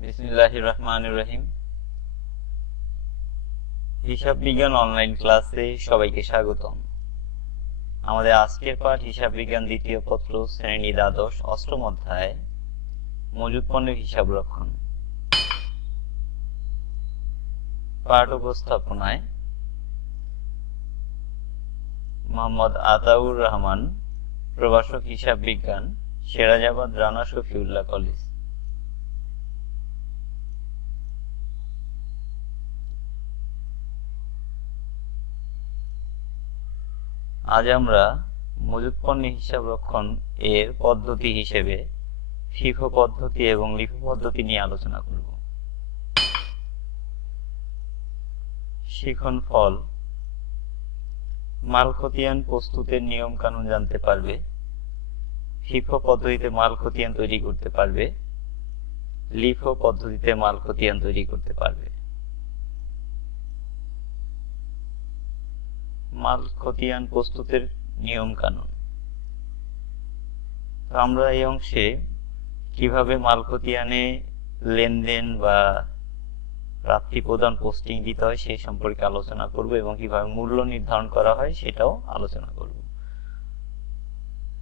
বিসমিল্লাহির রহমানির রহিম হিসাব বিজ্ঞান অনলাইন ক্লাসে সবাইকে স্বাগতম। আমাদের আজকের পাঠ হিসাব বিজ্ঞান দ্বিতীয় পত্র, শ্রেণি দ্বাদশ, অষ্টম অধ্যায়, মজুদ পণ্যের হিসাব রক্ষণ পাঠ উপস্থাপনায় মোহাম্মদ আতাউর রহমান, প্রভাষক হিসাব বিজ্ঞান সেরাজাবাদ রানা শফিউল্লাহ কলেজ। আজ আমরা মজুদ পণ্যের হিসাব রক্ষণ এর পদ্ধতি হিসেবে ফিফো পদ্ধতি এবং লিফো পদ্ধতি নিয়ে আলোচনা করব। শিখন ফল মাল খতিয়ান প্রস্তুতের নিয়ম কানুন জানতে পারবে, ফিফো পদ্ধতিতে মাল খতিয়ান তৈরি করতে পারবে, লিফো পদ্ধতিতে মাল খতিয়ান তৈরি করতে পারবে। মাল খতিয়ান প্রস্তুতের নিয়ম কানুন আমরা এই অংশে কীভাবে মাল খতিয়ানে লেনদেন বা প্রাপ্তি প্রদান পোস্টিং দিতে হয় সেই সম্পর্কে আলোচনা করব এবং কীভাবে মূল্য নির্ধারণ করা হয় সেটাও আলোচনা করব।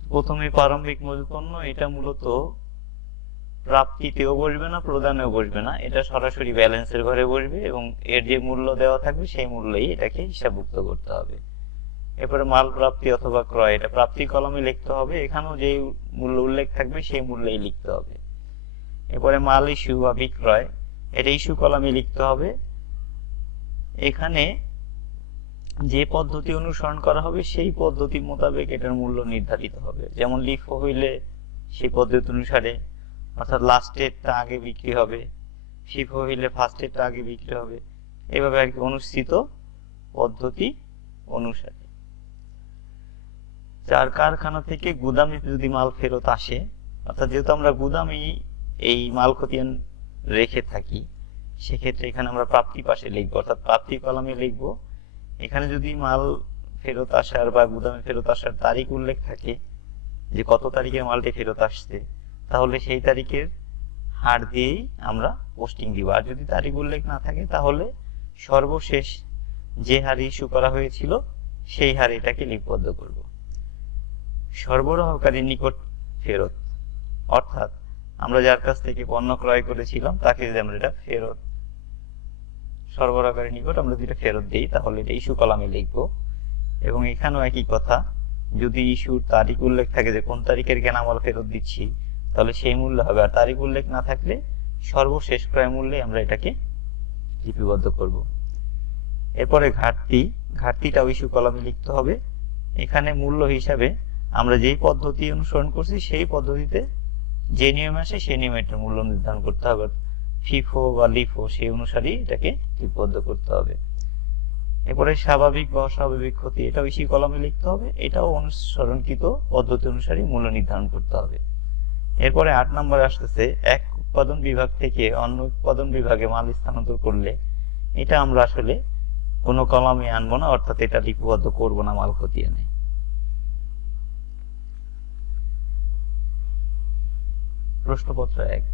প্রথমে প্রারম্ভিক মজুদ পণ্য এটা মূলত প্রাপ্তিতেও বসবে না, প্রদানেও বসবে না। এটা সরাসরি ব্যালেন্সের ঘরে বসবে এবং এর যে মূল্য দেওয়া থাকবে সেই মূল্যেই এটাকে হিসাবভুক্ত করতে হবে। এরপরে মাল প্রাপ্তি অথবা ক্রয়, এটা প্রাপ্তি কলমে লিখতে হবে। এখানেও যে মূল্য উল্লেখ থাকবে সেই মূল্যেই লিখতে হবে। এরপরে মাল ইস্যু বা বিক্রয়, এটা ইস্যু কলমে লিখতে হবে। এখানে যে পদ্ধতি অনুসরণ করা হবে সেই পদ্ধতি মোতাবেক এটার মূল্য নির্ধারিত হবে। যেমন লিফো হইলে সেই পদ্ধতি অনুসারে অর্থাৎ লাস্টেরটা আগে বিক্রি হবে ফিফো হইলে ফার্স্টেরটা আগে বিক্রি হবে। এভাবে আর কি অনুষ্ঠিত পদ্ধতি অনুসারে। যার কারখানা থেকে গুদামে যদি মাল ফেরত আসে, অর্থাৎ যেহেতু আমরা গুদামে এই মাল খতিয়ান রেখে থাকি, সেক্ষেত্রে এখানে আমরা প্রাপ্তি পাশে লিখব, অর্থাৎ প্রাপ্তি কলামে লিখব, এখানে যদি মাল ফেরত আসার বা গুদামে ফেরত আসার তারিখ উল্লেখ থাকে, যে কত তারিখে মালটি ফেরত আসছে তাহলে সেই তারিখের হার দিয়েই আমরা পোস্টিং দিব। আর যদি তারিখ উল্লেখ না থাকে, তাহলে সর্বশেষ যে হার ইস্যু করা হয়েছিল, সেই হারে এটাকে লিপিবদ্ধ করব। সরবরাহকারীর নিকট ফেরত। অর্থাৎ আমরা যার কাছ থেকে পণ্য ক্রয় করেছিলাম, তাকে যদি আমরা এটা ফেরত, সরবরাহকারীর নিকট আমরা যদি ফেরত দিই, তাহলে এটা ইস্যু কলামে লিখব। এবং এখানেও একই কথা, যদি ইস্যুর তারিখ উল্লেখ থাকে যে কোন তারিখের কেনামাল ফেরত দিচ্ছি তাহলে সেই মূল্য হবে। আর তারিখ উল্লেখ না থাকলে সর্বশেষ ক্রয় মূল্যে আমরা এটাকে লিপিবদ্ধ করব। এরপরে ঘাটতি। ঘাটতিটাও ইস্যু কলামে লিখতে হবে। এখানে মূল্য হিসাবে আমরা যেই পদ্ধতি অনুসরণ করছি, সেই পদ্ধতিতে যে নিয়মে আসে, সেই নিয়মে এটার মূল্য নির্ধারণ করতে হবে। ফিফো বা লিফো সেই অনুসারেই এটাকে লিপিবদ্ধ করতে হবে। এরপরে স্বাভাবিক বা অস্বাভাবিক ক্ষতি, এটাও ইসি কলমে লিখতে হবে। এটাও অনুসরণকৃত পদ্ধতি অনুসারে মূল্য নির্ধারণ করতে হবে। এরপরে আট নম্বরে আসতেছে, এক উৎপাদন বিভাগ থেকে অন্য উৎপাদন বিভাগে মাল স্থানান্তর করলে এটা আমরা আসলে কোনো কলমে আনব না, অর্থাৎ এটা লিপিবদ্ধ করব না মাল খতিয়ানে। প্রশ্নপত্র এক।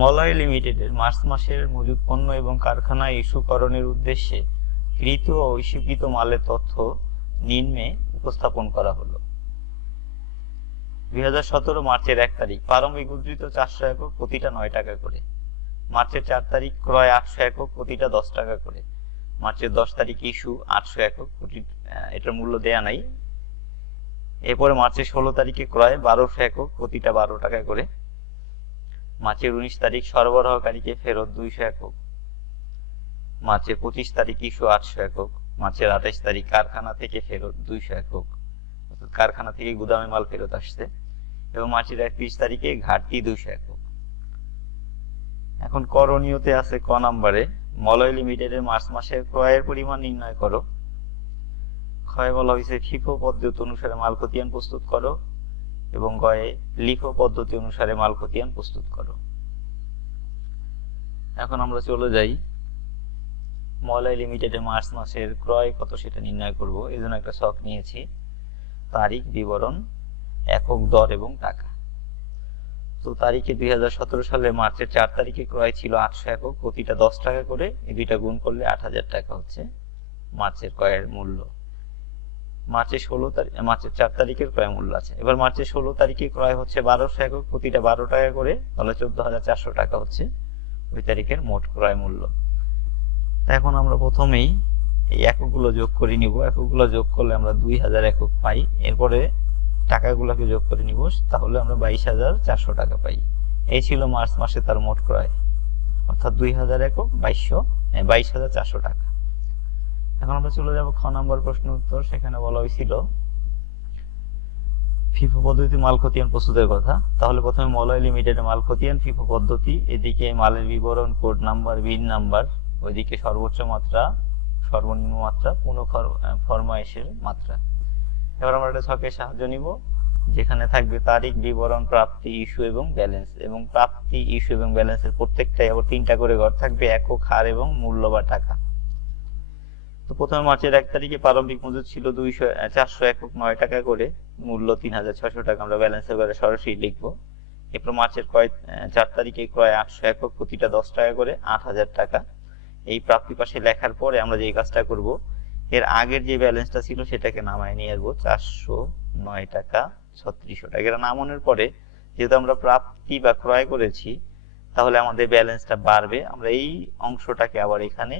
মলয় লিমিটেডের মার্চ মাসের মজুদ পণ্য এবং কারখানায় ইস্যুকরণের উদ্দেশ্যে কৃত ও ইস্যুকৃত মালের তথ্য নিম্নে উপস্থাপন করা হলো। দুই হাজার সতেরো মার্চের এক তারিখ। প্রারম্ভিক উদ্ধৃত চারশো একক প্রতিটা নয় টাকা করে। মার্চের চার তারিখ ক্রয় আটশো একক, প্রতিটা দশ টাকা করে। মার্চের দশ তারিখ ইস্যু আটশো একক, প্রতি এটার মূল্য দেয়া নাই। এরপরে মার্চের ষোলো তারিখে ক্রয় বারোশো একক, প্রতিটা বারো টাকা করে। মার্চের উনিশ তারিখ সরবরাহকারীকে ফেরত দুইশো একক। মার্চের পঁচিশ তারিখ ইস্যু আটশো একক। মার্চের আঠাইশ তারিখ কারখানা থেকে ফেরত দুইশো একক। কারখানা থেকে গুদামে মাল ফেরত আসছে। এবং মার্চের একত্রিশ তারিখে ঘাটতি দুইশো একক। এখন করণীয়তে আছে ক নাম্বারে, মলয় লিমিটেডের মার্চ মাসের ক্রয়ের পরিমাণ নির্ণয় করো। ক্ষয় বলা হয়েছে, ফিফো পদ্ধতি অনুসারে মাল খতিয়ান প্রস্তুত করো এবং গয়ে লিফো পদ্ধতি অনুসারে মাল খতিয়ান প্রস্তুত করো। এখন আমরা চলে যাই। মলয় লিমিটেডের মার্চ মাসের ক্রয় কত সেটা নির্ণয় করব, এই একটা শখ নিয়েছি। তারিখ, বিবরণ একক দর এবং টাকা। তো তারিখে দু হাজার সতেরো সালে মার্চের চার তারিখে ক্রয় ছিল আটশো একক, প্রতিটা দশ টাকা করে। এই দুইটা গুণ করলে আট হাজার টাকা হচ্ছে মার্চের ক্রয়ের মূল্য। মার্চের ষোলো তারিখ মার্চের চার তারিখের ক্রয় মূল্য আছে। এবার মার্চের ষোলো তারিখে ক্রয় হচ্ছে বারোশো একক, প্রতিটা বারো টাকা করে। তাহলে চোদ্দ হাজার চারশো টাকা হচ্ছে ওই তারিখের মোট ক্রয় মূল্য। এখন আমরা প্রথমেই এই এককগুলো যোগ করে নিব। এককগুলো যোগ করলে আমরা দুই হাজার একক পাই। এরপরে টাকাগুলোকে যোগ করে নিব, তাহলে আমরা বাইশ হাজার চারশো টাকা পাই। এই ছিল মার্চ মাসে তার মোট ক্রয়। অর্থাৎ দুই হাজার একক বাইশশো বাইশ হাজার চারশো টাকা। এখন আমরা চলে যাব খ নম্বর প্রশ্ন উত্তর, সেখানে বলা হয়েছিল, ফিফো পদ্ধতি মাল খতিয়ান প্রস্তুতের কথা। তাহলে প্রথমে মলয় লিমিটেড মাল খতিয়ান, ফিফো পদ্ধতি, এদিকে মালের বিবরণ, কোড নাম্বার, বিন নাম্বার, ওইদিকে সর্বোচ্চ মাত্রা, সর্বনিম্ন মাত্রা, পুনঃ ফরমাইশের মাত্রা। এবার আমরা একটা ছকের সাহায্য নিব, যেখানে থাকবে তারিখ, বিবরণ, প্রাপ্তি, ইস্যু এবং ব্যালেন্স। এবং প্রাপ্তি, ইস্যু এবং ব্যালেন্সের প্রত্যেকটাই আবার তিনটা করে ঘর থাকবে, একক হার এবং মূল্য বা টাকা। তো প্রথমে মার্চের এক তারিখে প্রারম্ভিক মজুদ ছিল দুইশো চারশো একক নয় টাকা করে, মূল্য তিন হাজার ছশো টাকা আমরা ব্যালেন্সের ঘরে সরাসরি লিখব। এরপর মার্চের কয় চার তারিখে ক্রয় আটশো একক, প্রতিটা দশ টাকা করে আট হাজার টাকা। এই প্রাপ্তি পাশে লেখার পরে আমরা যে কাজটা করব এর আগের যে ব্যালেন্সটা ছিল সেটাকে নামায় নিয়ে আসব চারশো নয় টাকা ছত্রিশশো টাকা। এটা নামানোর পরে যেহেতু আমরা প্রাপ্তি বা ক্রয় করেছি, তাহলে আমাদের ব্যালেন্সটা বাড়বে। আমরা এই অংশটাকে আবার এখানে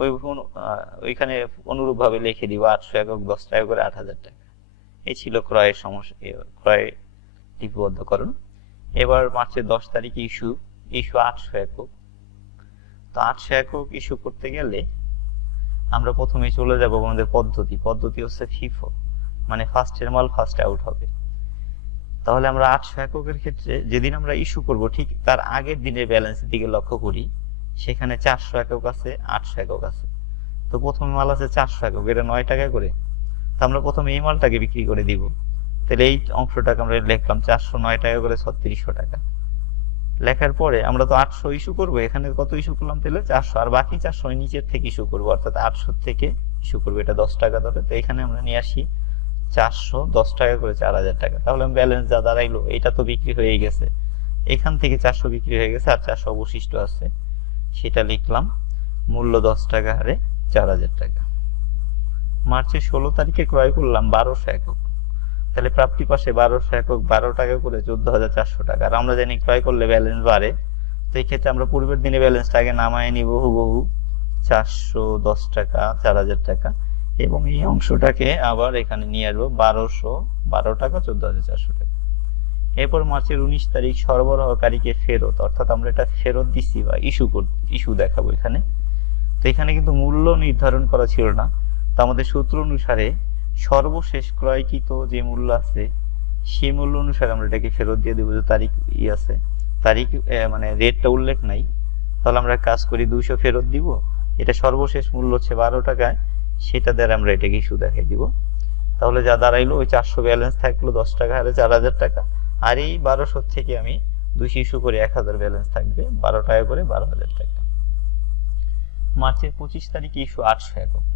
ওই ওইখানে অনুরূপ ভাবে লিখে দিব আটশো একক দশ টাকা করে আট হাজার টাকা। এই ছিল ক্রয়ের সমস্যা ক্রয় লিপিবদ্ধকরণ। এবার মার্চের দশ তারিখ ইস্যু ইস্যু আটশো একক। তো আটশো একক ইস্যু করতে গেলে আমরা প্রথমে চলে যাব আমাদের পদ্ধতি। পদ্ধতি হচ্ছে ফিফো মানে ফার্স্টের মাল ফার্স্ট আউট হবে। তাহলে আমরা আটশো এককের ক্ষেত্রে যেদিন আমরা ইস্যু করব, ঠিক তার আগের দিনের ব্যালেন্সের দিকে লক্ষ্য করি, সেখানে চারশো একক আছে, আটশো একক আছে। তো প্রথমে মাল আছে চারশো একক, এটা নয় টাকা করে। তো আমরা প্রথমে এই মালটাকে বিক্রি করে দিব। তাহলে এই অংশটাকে আমরা লিখলাম চারশো নয় টাকা করে ছত্রিশশো টাকা। লেখার পরে আমরা তো আটশো ইস্যু করব, এখানে কত ইস্যু করলাম তাহলে? চারশো, আর বাকি চারশো নিচের থেকে ইস্যু করব, অর্থাৎ আটশো থেকে ইস্যু করব, এটা দশ টাকা ধরে। তো এখানে আমরা নিয়ে আসি চারশো, দশ টাকা করে চার হাজার টাকা। তাহলে ব্যালেন্স যা দাঁড়াইলো, এটা তো বিক্রি হয়ে গেছে। এখান থেকে চারশো বিক্রি হয়ে গেছে, আর চারশো অবশিষ্ট আছে। সেটা লিখলাম, মূল্য দশ টাকা, হারে চার হাজার টাকা। মার্চের ষোলো তারিখে ক্রয় করলাম বারোশো একক। তাহলে প্রাপ্তি পাশে বারোশো একক, বারো টাকা করে চোদ্দ হাজার চারশো টাকা। আর আমরা জানি ক্রয় করলে ব্যালেন্স বাড়ে। তো এই ক্ষেত্রে আমরা পূর্বের দিনে ব্যালেন্সটা আগে নামায় নিব, হুবহু চারশো দশ টাকা, চার হাজার টাকা। এবং এই অংশটাকে আবার এখানে নিয়ে আসব, বারোশো বারো টাকা, চোদ্দ হাজার চারশো টাকা। এরপর মার্চের উনিশ তারিখ সরবরাহকারীকে ফেরত, অর্থাৎ আমরা এটা ফেরত দিচ্ছি বা ইস্যু ইস্যু দেখাবো এখানে। তো এখানে কিন্তু মূল্য নির্ধারণ করা ছিল না। তো আমাদের সূত্র অনুসারে সর্বশেষ ক্রয়কৃত যে মূল্য আছে, সেই মূল্য অনুসারে আমরা এটাকে ফেরত দিয়ে দেবো যে তারিখ ই আছে। তারিখ মানে রেটটা উল্লেখ নাই। তাহলে আমরা কাজ করি দুইশো ফেরত দিব। এটা সর্বশেষ মূল্য হচ্ছে বারো টাকায়। সেটা দ্বারা আমরা এটাকে ইস্যু দেখাই দিব। তাহলে যা দাঁড়াইলো, ওই চারশো ব্যালেন্স থাকল দশ টাকা হারে চার হাজার টাকা। আর এই বারোশো থেকে আমি দুইশো ইস্যু করে এক হাজার ব্যালেন্স থাকবে। বারো টাকা করে বারো হাজার টাকা। মার্চের পঁচিশ তারিখে ইস্যু আটশো একক।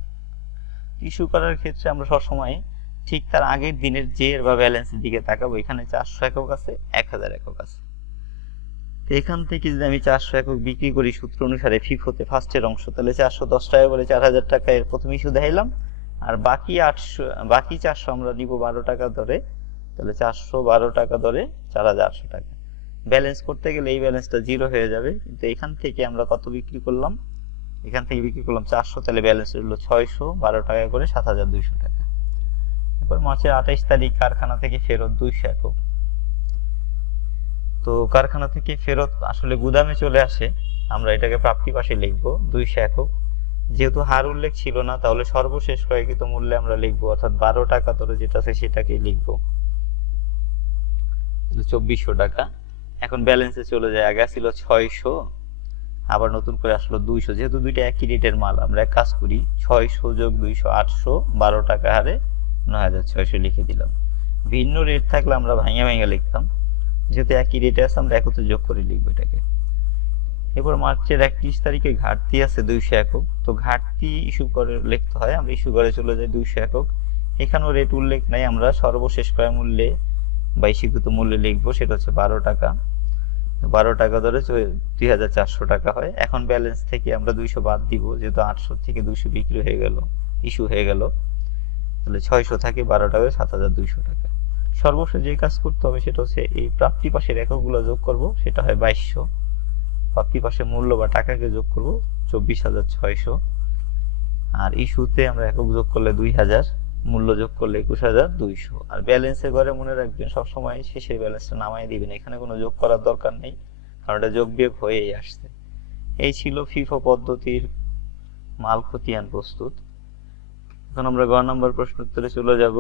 ইস্যু করার ক্ষেত্রে আমরা সবসময় ঠিক তার আগের দিনের জের বা ব্যালেন্সের দিকে তাকাবো, এখানে চারশো একক আছে, এক হাজার একক আছে। এখান থেকে যদি আমি চারশো একক বিক্রি করি সূত্র অনুসারে ফিফোতে ফার্স্টের অংশ, তাহলে চারশো দশ টাকা করে চার হাজার টাকা এর প্রথম ইস্যু দেখাইলাম। আর বাকি আটশো, বাকি চারশো আমরা নিব বারো টাকা ধরে তাহলে চারশো বারো টাকা ধরে চার হাজার আটশো টাকা। ব্যালেন্স করতে গেলে এই ব্যালেন্সটা জিরো হয়ে যাবে। কিন্তু এখান থেকে আমরা কত বিক্রি করলাম? এখান থেকে বিক্রি করলাম চারশো, তাহলে ব্যালেন্স হলো ছয়শো, বারো টাকা করে সাত হাজার দুইশো টাকা। এরপর মাসের আঠাইশ তারিখ কারখানা থেকে ফেরত দুইশো একক। তো কারখানা থেকে ফেরত আসলে গুদামে চলে আসে, আমরা এটাকে প্রাপ্তি পাশে লিখব, দুইশো একক। যেহেতু হার উল্লেখ ছিল না, তাহলে সর্বশেষ কয়েকৃত মূল্যে আমরা লিখব, অর্থাৎ বারো টাকা ধরে যেটা আছে সেটাকে লিখব। চব্বিশশো টাকা। এখন ব্যালেন্সে চলে যায়, আগে ছিল ছয়শো আবার নতুন করে আসলো দুইশো। যেহেতু দুইটা একই রেটের মাল, আমরা এক কাজ করি, ছয়শো যোগ দুইশো, আটশো, বারো টাকা হারে নয় হাজার ছয়শো লিখে দিলাম। ভিন্ন রেট থাকলে আমরা ভাঙা ভাঙা লিখতাম। যেহেতু একই রেটে আছে, আমরা একত্রে যোগ করে লিখব এটাকে। এবার মার্চের একত্রিশ তারিখে ঘাটতি আছে দুইশো একক। তো ঘাটতি ইস্যু করে লিখতে হয়, আমরা ইস্যু করে চলে যাই দুইশো একক। এখানেও রেট উল্লেখ নাই, আমরা সর্বশেষ ক্রয় মূল্যে বাইশীকৃত মূল্যে লিখব, সেটা হচ্ছে বারো টাকা। বারো টাকা ধরে দুই হাজার চারশো টাকা হয়। এখন ব্যালেন্স থেকে আমরা দুইশো বাদ দিব, যেহেতু আটশো থেকে দুইশো বিক্রি হয়ে গেল ইস্যু হয়ে গেল। তাহলে ছয়শো থাকে, বারো টাকা সাত হাজার দুইশো টাকা। সর্বশেষ যে কাজ করতে হবে সেটা হচ্ছে এই প্রাপ্তি পাশের এককগুলো যোগ করব, সেটা হয় বাইশশো। প্রাপ্তি পাশে মূল্য বা টাকাকে যোগ করব, চব্বিশ হাজার ছয়শো। আর ইস্যুতে আমরা একক যোগ করলে দুই হাজার। মূল্য যোগ করলে একুশ হাজার দুইশো। আর ব্যালেন্সের ঘরে মনে রাখবেন, সবসময় শেষের ব্যালেন্সটা নামাই দিবেন। এখানে কোনো যোগ করার দরকার নেই, কারণ এটা যোগ বিয়োগ হয়েই আসছে। এই ছিল ফিফো পদ্ধতির মাল খতিয়ান প্রস্তুত। এখন আমরা গ নম্বর প্রশ্ন উত্তরে চলে যাব।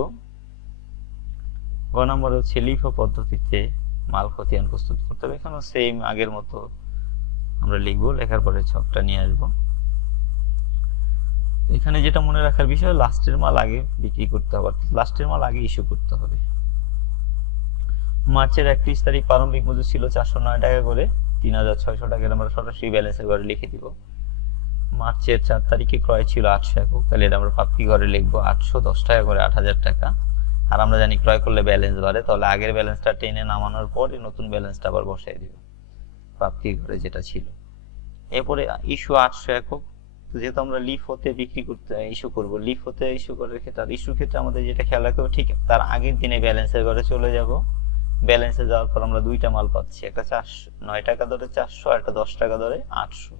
গ নম্বর হচ্ছে লিফো পদ্ধতিতে মাল খতিয়ান প্রস্তুত করতে হবে। এখানেও সেম আগের মতো আমরা লিখব, লেখার পরে ছকটা নিয়ে আসব। এখানে যেটা মনে রাখার বিষয়, লাস্টের মাল আগে বিক্রি করতে হবে লাস্টের মাল আগে ইস্যু করতে হবে। মার্চের একত্রিশ তারিখ প্রারম্ভিক মজুর ছিল চারশো নয় টাকা করে, তিন হাজার ছয়শো টাকা আমরা সরাসরি ব্যালেন্সের ঘরে লিখে দিব। মার্চের চার তারিখে ক্রয় ছিল আটশো একক, তাহলে এটা আমরা প্রাপ্তি ঘরে লিখব আটশো দশ টাকা করে, আট হাজার টাকা। আর আমরা জানি ক্রয় করলে ব্যালেন্স বাড়ে, তাহলে আগের ব্যালেন্সটা টেনে নামানোর পরে নতুন ব্যালেন্সটা আবার বসাই দিব। প্রাপ্তি ঘরে যেটা ছিল। এরপরে ইস্যু আটশো একক তো যেহেতু আমরা লিফ হতে বিক্রি করতে ইস্যু করব লিফ হতে ইস্যু করার ক্ষেত্রে আর ইস্যুর ক্ষেত্রে আমাদের যেটা খেয়াল রাখতে হবে, ঠিক তার আগের দিনে ব্যালেন্সের ঘরে চলে যাব। ব্যালেন্সে যাওয়ার পর আমরা দুইটা মাল পাচ্ছি, একটা চারশো, নয় টাকা ধরে চারশো আর একটা দশ টাকা ধরে আটশো।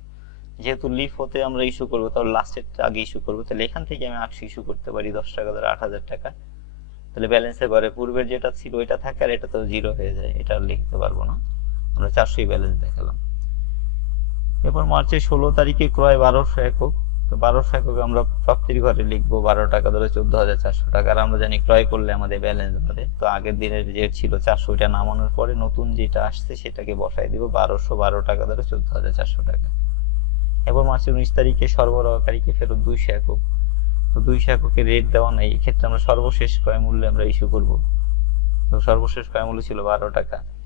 যেহেতু লিফ হতে আমরা ইস্যু করব, তাহলে লাস্টের আগে ইস্যু করব, তাহলে এখান থেকে আমি আটশো ইস্যু করতে পারি, দশ টাকা ধরে আট হাজার টাকা। তাহলে ব্যালেন্সের ঘরে পূর্বের যেটা ছিল, ওইটা থাকে আর এটা তো জিরো হয়ে যায়, এটা লিখতে পারব না। আমরা চারশোই ব্যালেন্স দেখালাম। এরপর মার্চের ষোলো তারিখে ক্রয় বারোশো একক। তো বারোশো একক আমরা প্রাপ্তির ঘরে লিখব বারো টাকা ধরে চোদ্দ হাজার চারশো টাকা। আর আমরা জানি ক্রয় করলে আমাদের ব্যালেন্স ধরে। তো আগের দিনের যে ছিল চারশো, ওইটা নামানোর পরে নতুন যেটা আসছে সেটাকে বসাই দিব বারোশো বারো টাকা ধরে চোদ্দ হাজার চারশো টাকা। এরপর মার্চের উনিশ তারিখে সরবরাহকারীকে ফেরত দুইশো একক। তো দুইশো এককের রেট দেওয়া নাই। এক্ষেত্রে আমরা সর্বশেষ ক্রয় মূল্যে আমরা ইস্যু করব। তো সর্বশেষ ক্রয় মূল্য ছিল বারো টাকা।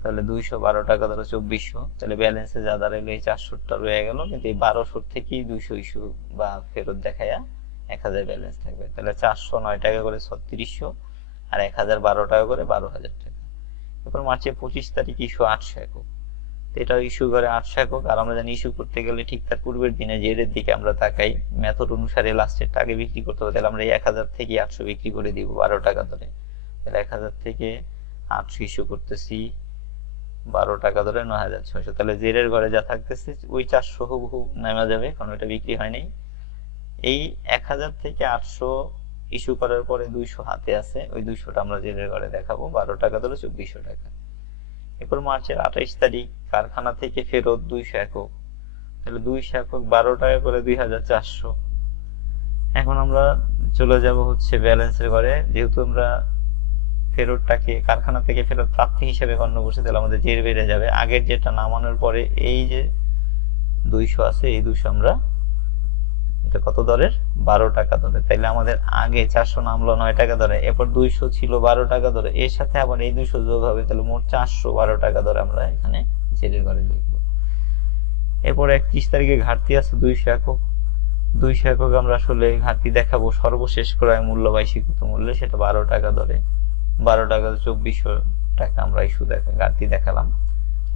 তাহলে দুইশো বারো টাকা ধরো চব্বিশশো। তাহলে ব্যালেন্সে যা দাঁড়াইলো এই চারশোটা রয়ে গেল। কিন্তু এই বারোশোর থেকেই দুইশো ইস্যু বা ফেরত দেখায়া এক হাজার ব্যালেন্স থাকবে। তাহলে চারশো নয় টাকা করে ছত্রিশশো আর এক হাজার বারো টাকা করে বারো হাজার টাকা। এরপর মার্চের পঁচিশ তারিখ ইস্যু আটশো একক এটাও ইস্যু করে আটশো একক আর আমরা জানি ইস্যু করতে গেলে ঠিক তার পূর্বের দিনে যে জেরের দিকে আমরা তাকাই মেথড অনুসারে লাস্টের টাকা বিক্রি করতে হবে, তাহলে আমরা এক হাজার থেকে আটশো বিক্রি করে দিব বারো টাকা ধরে। তাহলে এক হাজার থেকে আটশো ইস্যু করতেছি। বারো টাকা ধরে নয় হাজার ছয়শো। তাহলে জেরের ঘরে যা থাকতেছে, ওই চারশো হুবহু নেমা যাবে, কারণ ওটা বিক্রি হয়নি এই এক হাজার থেকে আটশো ইস্যু করার পরে দুইশো হাতে আছে, ওই দুইশোটা আমরা জেরের ঘরে দেখাবো। বারো টাকা ধরে চব্বিশশো টাকা। এরপর মার্চের আঠাইশ তারিখ, কারখানা থেকে ফেরত দুইশো একক। তাহলে দুইশো একক, বারো টাকা করে দুই হাজার চারশো। এখন আমরা চলে যাব হচ্ছে ব্যালেন্সের ঘরে। যেহেতু আমরা ফেরতটাকে কারখানা থেকে ফেরত প্রাপ্তি হিসেবে গণ্য করছে, তাহলে আমাদের জের বেড়ে যাবে। আগের যেটা নামানোর পরে এই যে দুইশো আছে, এই দুইশো আমরা, এটা কত দরের? বারো টাকা ধরে তাইলে আমাদের আগে চারশো নামলো, নয় টাকা ধরে এরপর দুইশো ছিল বারো টাকা ধরে এর সাথে আবার এই দুইশো যোগ হবে, তাহলে মোট চারশো বারো টাকা ধরে আমরা এখানে জেরের ঘরে লিখব। এরপর একত্রিশ তারিখে ঘাটতি আছে দুইশো একক। দুইশো একক আমরা আসলে ঘাটতি দেখাবো সর্বশেষ ক্রয় মূল্য বা স্বীকৃত মূল্য, সেটা বারো টাকা ধরে বারো টাকা চব্বিশশো টাকা আমরা ইস্যু দেখা ঘাটতি দেখালাম।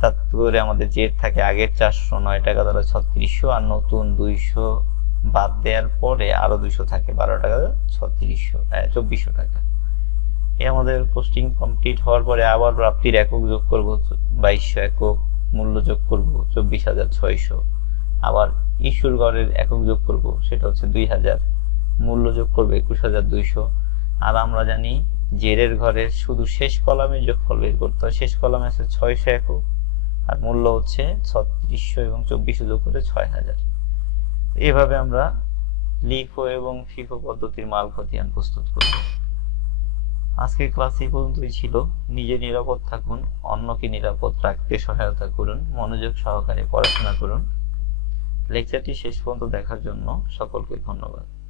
তারপরে আমাদের জেট থাকে আগের চারশো, নয় টাকা ধরে ছত্রিশশো আর নতুন দুইশো বাদ দেওয়ার পরে আরও দুইশো থাকে বারো টাকা ছত্রিশশো চব্বিশশো টাকা। এই আমাদের পোস্টিং কমপ্লিট হওয়ার পরে আবার প্রাপ্তির একক যোগ করব, বাইশশো একক মূল্য যোগ করব চব্বিশ হাজার ছয়শো। আবার ইস্যুর গড়ের একক যোগ করব, সেটা হচ্ছে দুই হাজার মূল্য যোগ করবে একুশ হাজার দুইশো। আর আমরা জানি জেরের ঘরের শুধু শেষ কলামে যোগফল বের করতে হয়। শেষ কলামে আছে ছয়শো একক, আর মূল্য হচ্ছে ছত্রিশশো এবং চব্বিশশো যোগ করে ছয় হাজার। এভাবে আমরা লিখো এবং ফিফো পদ্ধতির মাল খতিয়ান প্রস্তুত করব। আজকের ক্লাস এই পর্যন্তই ছিল। নিজে নিরাপদ থাকুন, অন্যকে নিরাপদ রাখতে সহায়তা করুন, মনোযোগ সহকারে পড়াশোনা করুন। লেকচারটি শেষ পর্যন্ত দেখার জন্য সকলকে ধন্যবাদ।